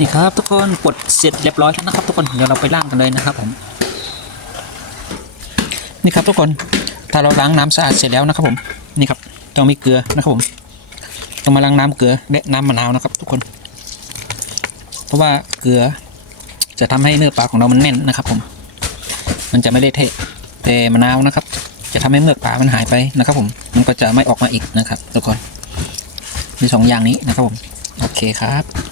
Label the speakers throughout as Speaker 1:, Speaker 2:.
Speaker 1: นี่ครับทุกคนกดเสร็จเรียบร้อยแล้วนะครับ ทุกคนเดี๋ยวเราไปล้างกันเลยนะครับผมนี่ครับทุกคนถ้าเราล้างน้ำสะอาดเสร็จแล้วนะครับผมนี่ครับต้องมีเกลือนะครับผมต้องมาล้างน้ำเกลือและน้ำมะนาวนะครับ ทุกคน เพราะว่าเกลือจะทำให้เนื้อปลาของเรามันแน่นนะครับ ผม มันจะไม่ได้เทะแต่มะนาวนะครับ จะทำให้เมือปลามันหายไปนะครับ ผมมันก็จะไม่ออกมาอีกนะครับ ทุกคนมีสองอย่างนี้นะครับผมโอเคครับ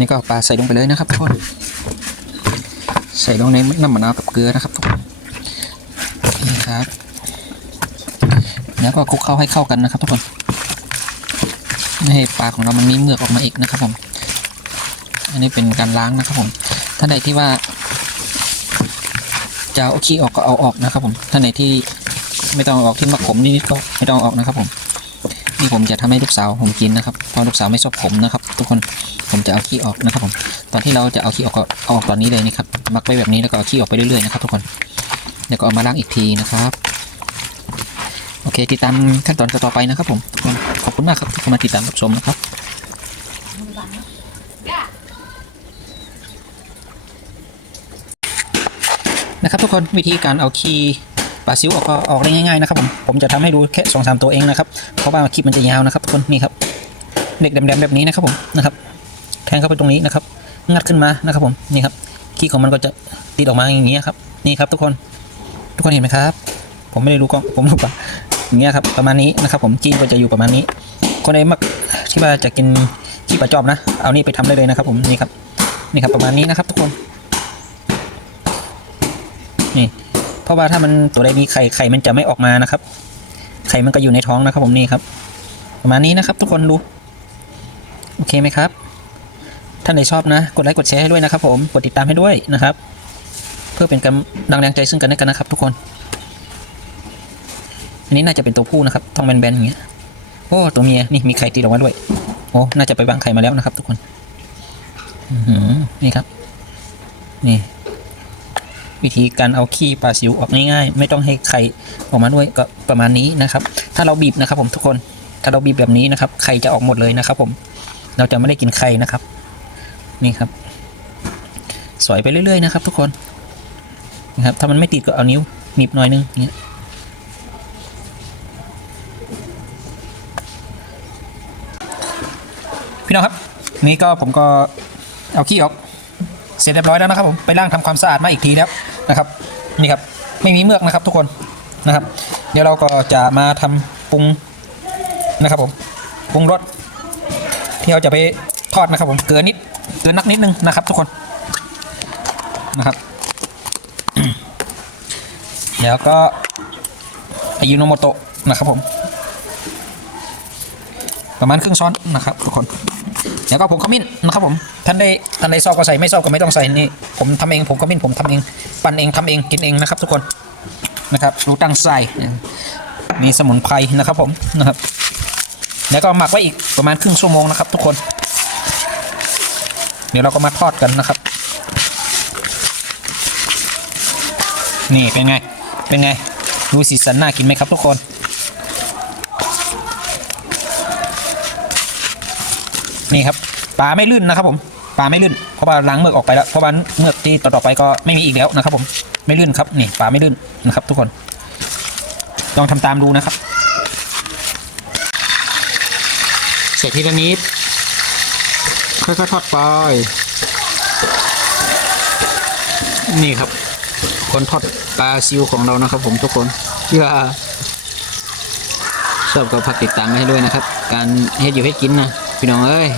Speaker 1: นี่ก็ปลาใส่ลงไปเลยนะครับทุกคนใส่ลงในน้ำมะนาวกับเกลือนะครับทุกคนนี่ครับ แล้วก็คลุกเข้าให้เข้ากันนะครับ ทุกคนไม่ให้ปลาของเรามันมีเมือกออกมาอีกนะครับผม อันนี้เป็นการล้างนะครับผม ท่านใดที่ว่าจะเอาขี้ออกก็เอาออกนะครับผม ท่านไหนที่ไม่ต้องออกที่มาขมนิดๆก็ไม่ต้องออกนะครับผม นี่ผมจะทำให้ลูกสาวผมกินนะครับเพราะลูกสาวไม่ชอบขมนะครับ ทุกคนผมจะเอาขี้ออกนะครับผมตอนที่เราจะเอาขี้ออกก็เอาออกตอนนี้เลยนะครับมักไว้แบบนี้แล้วก็เอาขี้ออกไปเรื่อยๆนะครับทุกคนเดี๋ยวก็เอามาล้างอีกทีนะครับโอเคติดตามขั้นตอนต่อไปนะครับ ผมทุกคนขอบคุณมากครับที่มาติดตามรับชมนะครับนะครับทุกคนวิธีการเอาคีย์ ปลาซิวออกก็ออกได้ง่ายๆนะครับผมผมจะทำให้ดูแค่สองสามตัวเองนะครับเพราะว่าคลิปมันจะยาวนะครับทุกคนนี่ครับเด็กแดมๆแบบนี้นะครับผมนะครับแทงเข้าไปตรงนี้นะครับ งัดขึ้นมานะครับผมนี่ครับคีย์ของมันก็จะติดออกมาอย่างนี้ครับนี่ครับทุกคนทุกคนเห็นไหมครับ ผมไม่ได้รู้กล้องผมรู้ปะอย่างเงี้ยครับประมาณนี้นะครับ ผมจีนก็จะอยู่ประมาณนี้ คนไหนมักที่ว่าจะกินขี้ปลาจอบนะ เอานี่ไปทำได้เลยนะครับ ผมนี่ครับนี่ครับประมาณนี้นะครับ ทุกคนนี่ ราะว่าถ้ามันตัวใดมีไข่ไข่มันจะไม่ออกมานะครับ ไข่มันก็อยู่ในท้องนะครับผมนี่ครับ ประมาณนี้นะครับ ทุกคนดู โอเคไหมครับ ท่านไหนชอบนะ กดไลค์กดแชร์ให้ด้วยนะครับ ผมกดติดตามให้ด้วยนะครับ เพื่อเป็นกำลังแรงใจซึ่งกันและกันนะครับ ทุกคน อันนี้น่าจะเป็นตัวผู้นะครับท้องแบนๆอย่างเงี้ยโอ้ตัวเมียนี่มีไข่ตีออกมาด้วยโอ้น่าจะไปวางไข่มาแล้วนะครับ ทุกคนนี่ครับ นี่ วิธีการเอาขี้ปลาซิวออกง่ายๆ ไม่ต้องให้ไข่ออกมาด้วยก็ประมาณนี้นะครับ ถ้าเราบีบนะครับ ผมทุกคนถ้าเราบีบแบบนี้นะครับไข่จะออกหมดเลยนะครับ ผม เราจะไม่ได้กินไข่นะครับ นี่ครับ สอยไปเรื่อยๆนะครับ ทุกคนนะครับ ถ้ามันไม่ติดก็เอานิ้วหนีบหน่อยนึงอย่างเงี้ยพี่น้องครับ นี่ก็ผมก็เอาขี้ออก เสร็จเรียบร้อยแล้วนะครับผมไปล้างทำความสะอาดมาอีกทีแล้ว นะครับนี่ครับไม่มีเมือกนะครับทุกคนนะครับ เดี๋ยวเราก็จะมาทำปรุงนะครับผมปรุงรสที่เราจะไปทอดนะครับ ผมเกลือนิดเกลือนักนิดนึงนะครับ ทุกคนนะครับแล้วก็อายุโนโมโตะนะครับผม ประมาณครึ่งช้อนนะครับทุกคนแล้วก็ผงขมิ้นนะครับผมท่านได้ท่านได้ชอบก็ใส่ไม่ชอบก็ไม่ต้องใส่นี่ผมทำเองผงขมิ้นผมทำเองปั่นเองทำเองกินเองนะครับ ทุกคนนะครับรู้ตั้งใส่มีสมุนไพรนะครับผมนะครับ แล้วก็หมักไว้อีกประมาณครึ่งชั่วโมงนะครับ ทุกคน เดี๋ยวเราก็มาทอดกันนะครับ นี่เป็นไงเป็นไงดูสีสันน่ากินไหมครับทุกคน นี่ครับปลาไม่ลื่นนะครับผมปลาไม่ลื่นเพราะว่าล้างเมือกออกไปแล้วเพราะว่าเมือกที่ต่อๆไปก็ไม่มีอีกแล้วนะครับ ผมไม่ลื่นครับนี่ปลาไม่ลื่นนะครับ ทุกคน ลองทำตามดูนะครับ เสร็จทีละนิดค่อยๆทอดไปนี่ครับ คนทอดปลาซิวของเรานะครับ ผมทุกคนที่ว่าชอบก็พักติดตามมาให้ด้วยนะครับ การเฮ็ดอยู่ให้กินนะ พี่น้องเอ้ย